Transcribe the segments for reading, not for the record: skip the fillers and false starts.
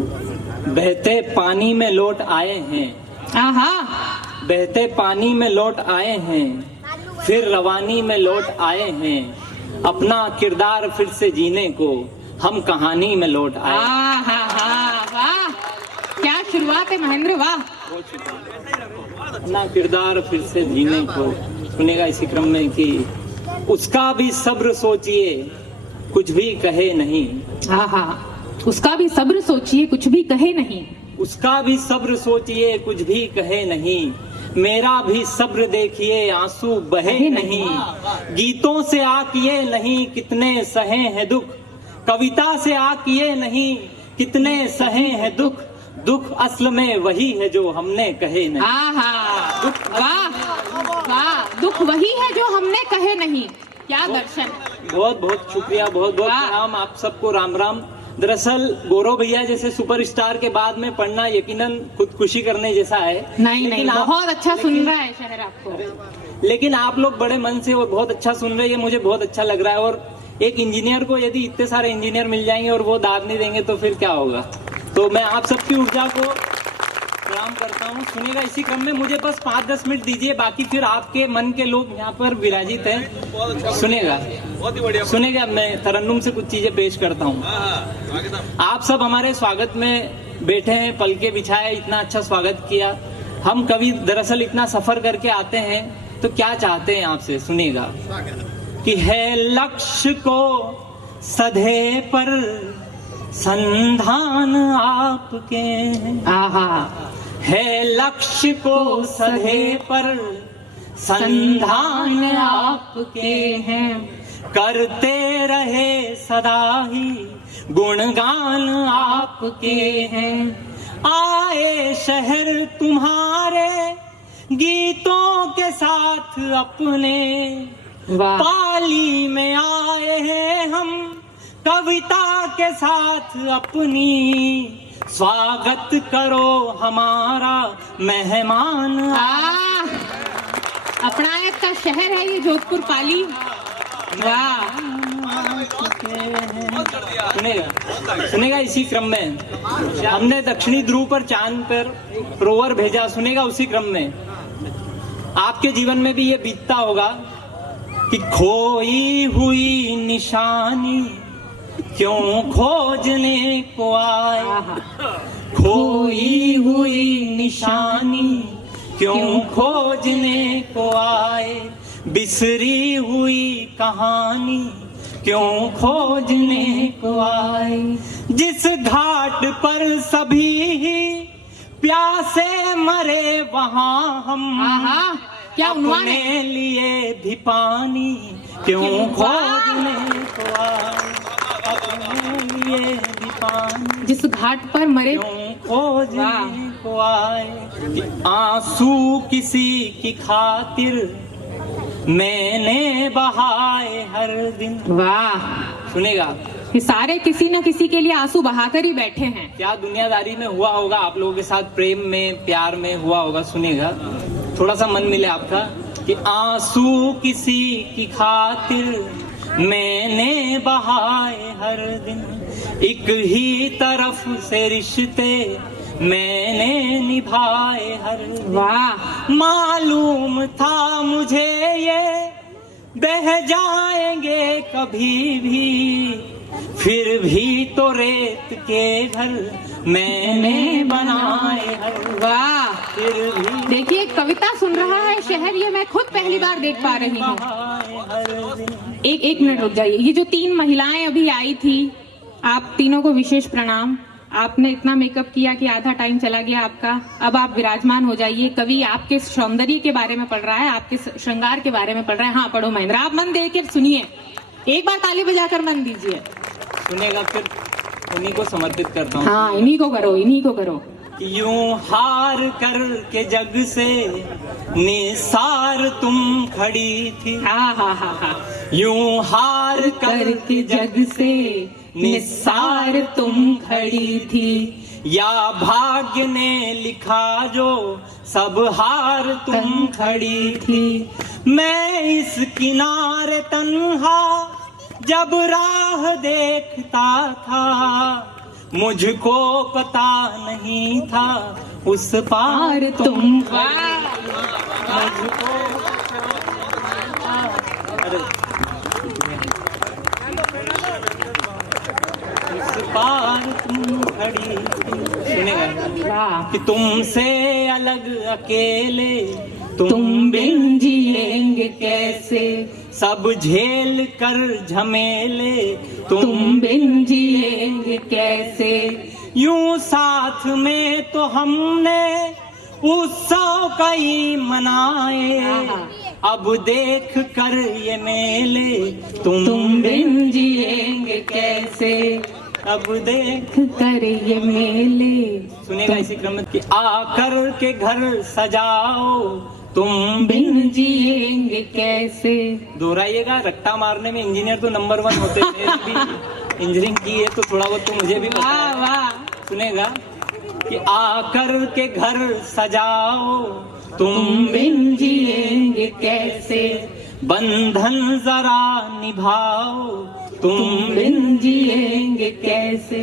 बहते पानी में लौट आए हैं, आहा, बहते पानी में लौट आए हैं, फिर रवानी में लौट आए हैं, अपना किरदार फिर से जीने को हम कहानी में लौट आए। वाह, क्या शुरुआत है महेंद्र, वाह। अपना किरदार फिर से जीने को सुनेगा इसी क्रम में कि उसका भी सब्र सोचिए कुछ भी कहे नहीं। आहा, उसका भी सब्र सोचिए कुछ भी कहे नहीं। उसका भी सब्र सोचिए कुछ भी कहे नहीं, मेरा भी सब्र देखिए आंसू बहे नहीं। गीतों से आकिए नहीं कितने सहे हैं दुख, कविता से आकिए नहीं कितने सहे हैं दुख, दुख असल में वही है जो हमने कहे नहीं। आहा, वाह, दुख वही है जो हमने कहे नहीं। क्या दर्शन। बहुत बहुत शुक्रिया, बहुत बहुत प्रणाम आप सबको, राम राम। दरअसल गौरव भैया जैसे सुपरस्टार के बाद में पढ़ना यकीनन खुदकुशी करने जैसा है। नहीं, बहुत अच्छा सुन रहा है शहर आपको। लेकिन आप लोग बड़े मन से और बहुत अच्छा सुन रहे हैं, मुझे बहुत अच्छा लग रहा है। और एक इंजीनियर को यदि इतने सारे इंजीनियर मिल जाएंगे और वो दाद नहीं देंगे तो फिर क्या होगा। तो मैं आप सबकी ऊर्जा को प्रणाम करता हूँ। सुनेगा इसी क्रम में, मुझे बस 5-10 मिनट दीजिए, बाकी फिर आपके मन के लोग यहाँ पर विराजित हैं। सुनेगा मैं तरन्नुम से कुछ चीजें पेश करता हूँ। आप सब हमारे स्वागत में बैठे हैं, पलके बिछाए, इतना अच्छा स्वागत किया। हम कभी दरअसल इतना सफर करके आते हैं तो क्या चाहते हैं आपसे, सुनिएगा कि है लक्ष्य को सधे पर संधान आपके, आहा, है लक्ष्य को सधे पर संधान आपके हैं, करते रहे सदा ही गुणगान आपके हैं। आए शहर तुम्हारे गीतों के साथ अपने, पाली में आए हैं हम कविता के साथ अपनी, स्वागत करो हमारा मेहमान। अपनायत का शहर है ये जोधपुर पाली। वाह, सुनेगा इसी क्रम में हमने दक्षिणी ध्रुव पर चांद पर रोवर भेजा। सुनेगा उसी क्रम में आपके जीवन में भी ये बीतता होगा कि खोई हुई निशानी क्यों खोजने को आए, खोई हुई निशानी क्यों खोजने को आए, बिसरी हुई कहानी क्यों खोजने को आए। जिस घाट पर सभी ही प्यासे मरे वहाँ हम, क्या अपने लिए भी पानी क्यों खोजने को आए, अपने लिए भी पानी जिस घाट पर मरे क्यों खोजने को आए। कि आंसू किसी की खातिर मैंने बहाए हर दिन। वाह, सुनेगा ये सारे किसी न किसी के लिए आंसू बहाकर ही बैठे हैं। क्या दुनियादारी में हुआ होगा आप लोगों के साथ, प्रेम में प्यार में हुआ होगा। सुनेगा थोड़ा सा मन मिले आपका कि आंसू किसी की खातिर मैंने बहाए हर दिन, एक ही तरफ से रिश्ते मैंने निभाए हर दिन। वाह, मालूम था मुझे ये बह जाएंगे कभी भी, फिर भी तो रेत के घर मैंने बनाए हर। वाह, फिर भी देखिए कविता सुन रहा है शहर, ये मैं खुद पहली बार देख पा रही हूँ। एक मिनट रुक जाइए। ये जो 3 महिलाएं अभी आई थी, आप तीनों को विशेष प्रणाम। आपने इतना मेकअप किया कि आधा टाइम चला गया आपका। अब आप विराजमान हो जाइए। कवि आपके सौंदर्य के बारे में पढ़ रहा है, आपके श्रृंगार के बारे में पढ़ रहा है। हाँ, पढ़ो महेंद्र, आप मन देकर सुनिए, एक बार ताली बजाकर मन दीजिए। सुनेगा फिर उन्हीं को समर्पित करता हूँ। हाँ, इन्हीं को करो, इन्हीं को करो। यूं हार कर के जग से निसार तुम खड़ी थी, यूं हार कर के जग से निसार तुम खड़ी थी, या भाग्य ने लिखा जो सब हार तुम खड़ी थी। मैं इस किनारे तन्हा जब राह देखता था, मुझको पता नहीं था उस पार तुम मुझको अरे उस पार तुम खड़ी थी। सुनेगा कि तुमसे अलग अकेले तुम बिन जिएंगे कैसे, सब झेल कर झमेले तुम बिन जिएंगे कैसे। यूं साथ में तो हमने उत्सव कई मनाए, अब देख कर ये मेले तुम बिन जिएंगे कैसे, अब देख कर ये मेले। सुनेगा इसी क्रम में कि आकर के घर सजाओ तुम बिन जिएंगे कैसे। दोहराइएगा, रट्टा मारने में इंजीनियर तो नंबर 1 होते हैं, मेरी भी इंजीनियरिंग की है तो थोड़ा बहुत तो मुझे भी पता है। वाह। सुनेगा कि आकर के घर सजाओ तुम बिन जिएंगे कैसे, बंधन जरा निभाओ तुम बिन जिएंगे कैसे।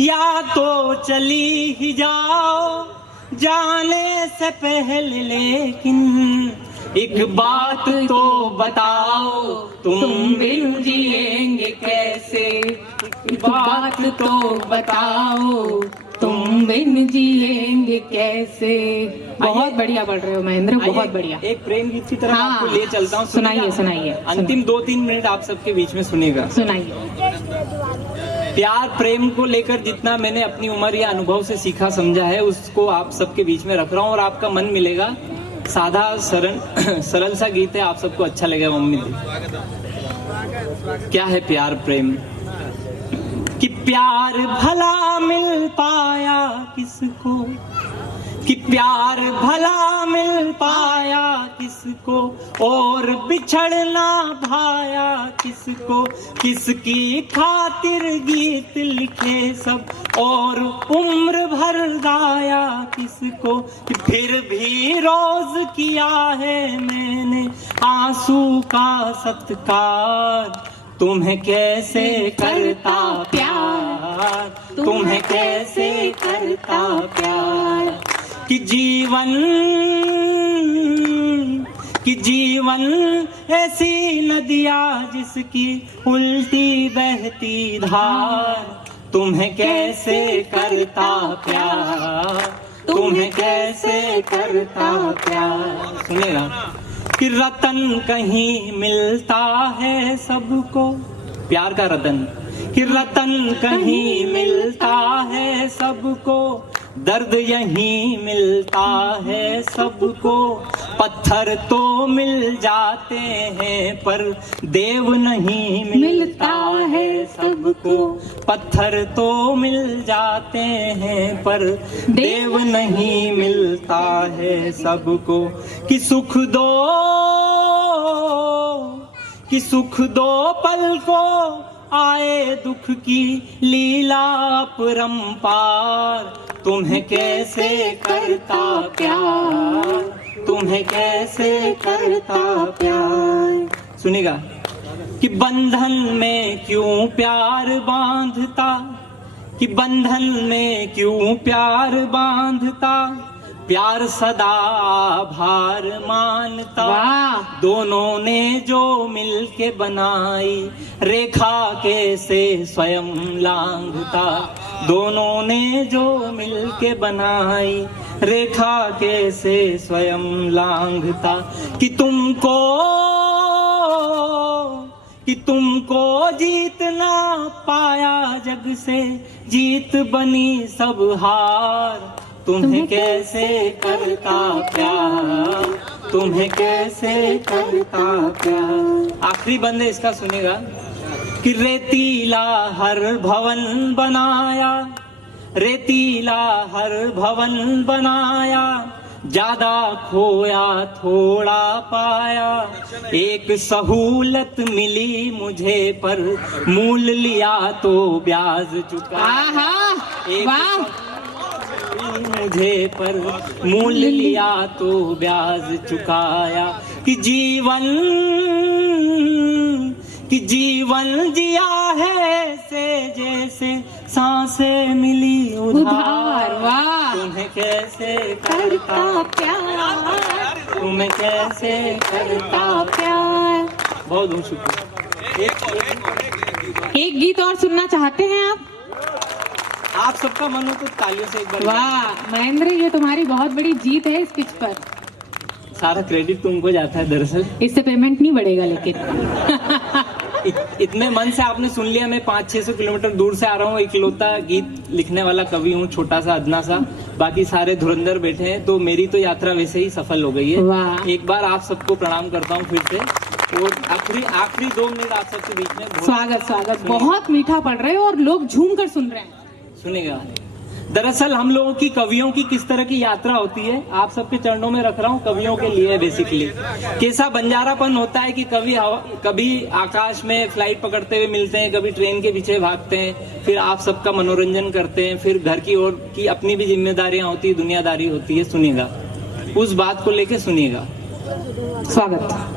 या तो चली ही जाओ जाने से पहले, लेकिन एक बात तो बताओ तुम बिन जिएंगे कैसे, एक बात तो बताओ तुम बिन जिएंगे कैसे। बहुत बढ़िया पढ़ रहे हो महेंद्र, बहुत बढ़िया। एक प्रेम गीत की तरह आपको ले चलता हूँ। सुनाइए सुनाइए। अंतिम 2-3 मिनट आप सबके बीच में सुनिएगा। सुनाइए। प्यार प्रेम को लेकर जितना मैंने अपनी उम्र या अनुभव से सीखा समझा है उसको आप सबके बीच में रख रहा हूँ और आपका मन मिलेगा। साधा सरल सा गीत है, आप सबको अच्छा लगेगा उम्मीद है। क्या है प्यार प्रेम कि प्यार भला मिल पाया किसको, कि प्यार भला मिल पाया किसको, और बिछड़ना भाया किसको। किसकी खातिर गीत लिखे सब और उम्र भर गाया किसको। फिर भी रोज किया है मैंने आंसू का सत्कार, तुम्हें कैसे करता प्यार, तुम्हें कैसे करता प्यार। कि जीवन ऐसी नदिया जिसकी उल्टी बहती धार, तुम्हें कैसे करता प्यार, तुम्हें कैसे करता प्यार। सुनेगा कि रतन कहीं मिलता है सबको, प्यार का रतन, कि रतन कहीं मिलता है सबको, दर्द यहीं मिलता है सबको। पत्थर तो मिल जाते हैं पर देव नहीं मिलता है सबको। पत्थर तो मिल जाते हैं पर देव नहीं मिलता है सबको। कि सुख दो पल को आए दुख की लीला अपरंपार, तुम्हें कैसे करता प्यार, तुम्हें कैसे करता प्यार। सुनेगा कि बंधन में क्यों प्यार बांधता, कि बंधन में क्यों प्यार बांधता, प्यार सदा आभार मानता। दोनों ने जो मिलके बनाई रेखा कैसे स्वयं लांघता, दोनों ने जो मिलके बनाई रेखा कैसे स्वयं लांघता। कि तुमको जीतना पाया जग से जीत बनी सब हार, तुम्हें कैसे करता प्यार, तुम्हें कैसे करता प्यार। आखिरी बंद है इसका, सुनेगा कि रेतीला हर भवन बनाया, रेतीला हर भवन बनाया, ज्यादा खोया थोड़ा पाया। एक सहूलत मिली मुझे पर मूल लिया तो ब्याज चुका। मुझे पर मूल लिया तो ब्याज चुकाया। कि जीवन जिया है से जैसे सांसें मिली उधार, वाह। तुम्हें कैसे करता प्यार, तुम्हें कैसे करता प्यार। बहुत बहुत शुक्रिया। एक गीत और सुनना चाहते हैं आप सबका मन हो तो तालियों से एक बार। वाह महेंद्र, ये तुम्हारी बहुत बड़ी जीत है इस पिच पर। सारा क्रेडिट तुमको जाता है दरअसल। इससे पेमेंट नहीं बढ़ेगा लेकिन। इतने मन से आपने सुन लिया। मैं 500-600 किलोमीटर दूर से आ रहा हूँ। इकलौता गीत लिखने वाला कवि हूँ, छोटा सा अदना सा। बाकी सारे धुरंधर बैठे हैं, तो मेरी तो यात्रा वैसे ही सफल हो गई है। वाह। एक बार आप सबको प्रणाम करता हूँ फिर से। और आखिरी 2 मिनट आप सबके बीच में। स्वागत, बहुत मीठा पड़ रहा है और लोग झूम कर सुन रहे हैं। सुनेगा। दरअसल हम लोगों की कवियों की किस तरह की यात्रा होती है, आप सबके चरणों में रख रहा हूँ। कवियों के लिए बेसिकली कैसा बंजारापन होता है कि कभी आकाश में फ्लाइट पकड़ते हुए मिलते हैं, कभी ट्रेन के पीछे भागते हैं, फिर आप सबका मनोरंजन करते हैं, फिर घर की ओर की अपनी भी जिम्मेदारियां होती है, दुनियादारी होती है। सुनिएगा, उस बात को लेके सुनिएगा। स्वागत।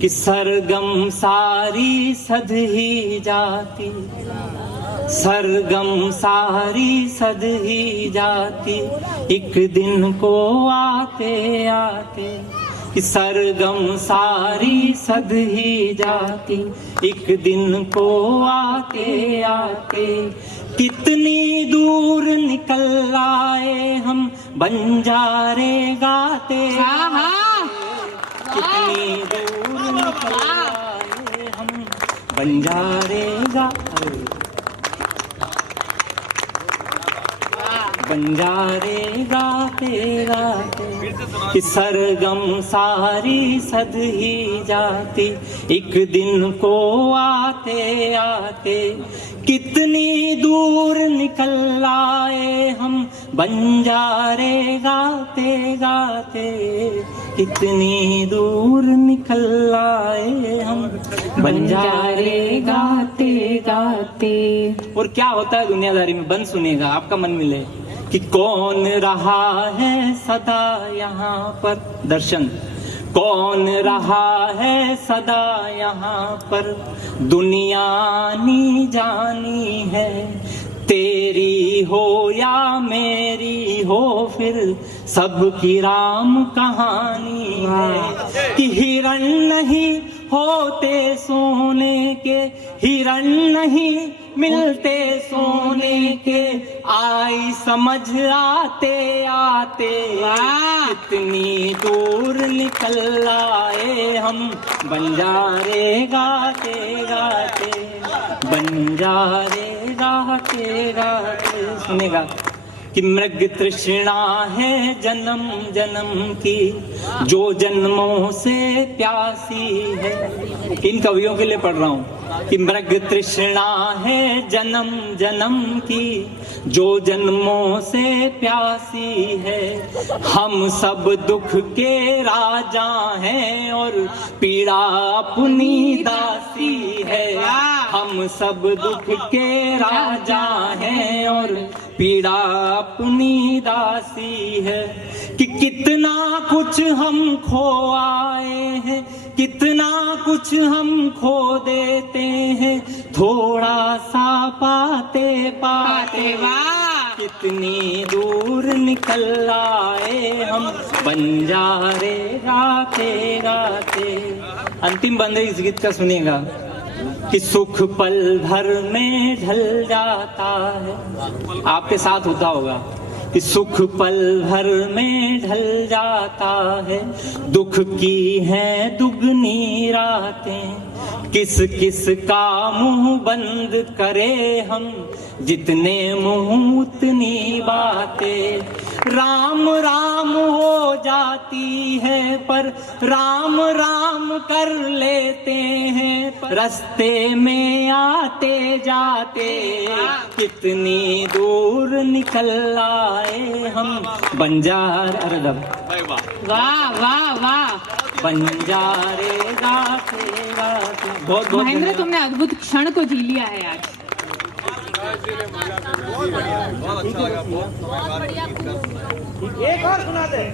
कि सरगम सारी सध ही जाती, सरगम सारी सध ही जाती, एक दिन को आते आते। कि सरगम सारी सध ही जाती, एक दिन को आते आते। कितनी दूर निकल आए हम बंजारे गाते, कितनी दूर निकल आए हम बंजारे गाते, बंजारे गाते गाते। कि सरगम सारी सध ही जाती, एक दिन को आते आते। कितनी दूर निकल आए हम बंजारे गाते गाते, कितनी दूर निकल आए हम बंजारे गाते गाते। और क्या होता है दुनियादारी में, बंद सुनिएगा, आपका मन मिले। कि कौन रहा है सदा यहाँ पर, दर्शन, कौन रहा है सदा यहाँ पर, दुनिया नी जानी है। तेरी हो या मेरी हो फिर सबकी राम कहानी है। कि हिरण नहीं होते सोने के, हिरण नहीं मिलते सोने के, आई समझ आते आते। कितनी दूर निकल आए हम बंजारे गाते गाते, बंजारे गाते गाते। सुनेगा। कि मृग तृष्णा है जन्म जन्म की, जो जन्मों से प्यासी है। इन कवियों के लिए पढ़ रहा हूँ। कि मृग तृष्णा है जन्म जन्म की, जो जन्मों से प्यासी है। हम सब दुख के राजा हैं और पीड़ा अपनी दासी है। हम सब दुख के राजा हैं और पीड़ा अपनी दासी है। कि कितना कुछ हम खो आए हैं, कितना कुछ हम खो देते हैं, थोड़ा सा पाते पाते। कितनी दूर निकल आए हम बंजारे गाते गाते। अंतिम बंद इस गीत का सुनिएगा। कि सुख पल भर में ढल जाता है, आपके साथ होता होगा। कि सुख पल भर में ढल जाता है, दुख की हैं दुगनी रातें। किस किस का मुंह बंद करे हम, जितने मुंह उतनी बातें। राम राम हो जाती है पर राम राम कर लेते हैं, रास्ते में आते जाते। कितनी दूर निकल आए हम बंजार, अरे वाह वाह वाह, बंजारे गाते गाते। बहुत बहुत महेंद्र, तुमने अद्भुत क्षण को जी लिया है आज। एक और सुना दे।